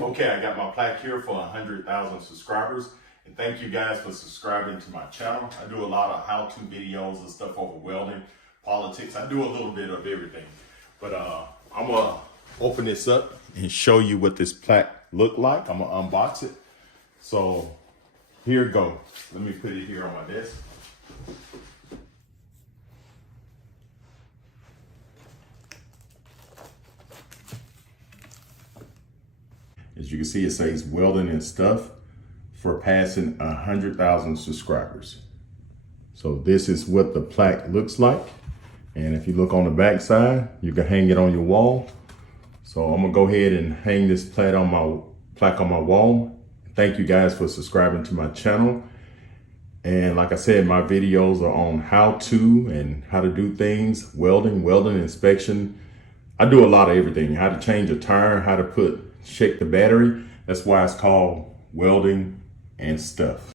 Okay, I got my plaque here for 100,000 subscribers. And thank you guys for subscribing to my channel. I do a lot of how-to videos and stuff over welding, politics. I do a little bit of everything. But I'm gonna open this up and show you what this plaque look like. I'm gonna unbox it. So here it go. Let me put it here on my desk. As you can see, it says Welding and Stuff for passing 100,000 subscribers. So this is what the plaque looks like. And if you look on the back side, you can hang it on your wall. So I'm gonna go ahead and hang this plaque on my wall. Thank you guys for subscribing to my channel. And like I said, my videos are on how to and how to do things, welding inspection. I do a lot of everything, how to change a tire, how to check the battery. That's why it's called Welding and Stuff.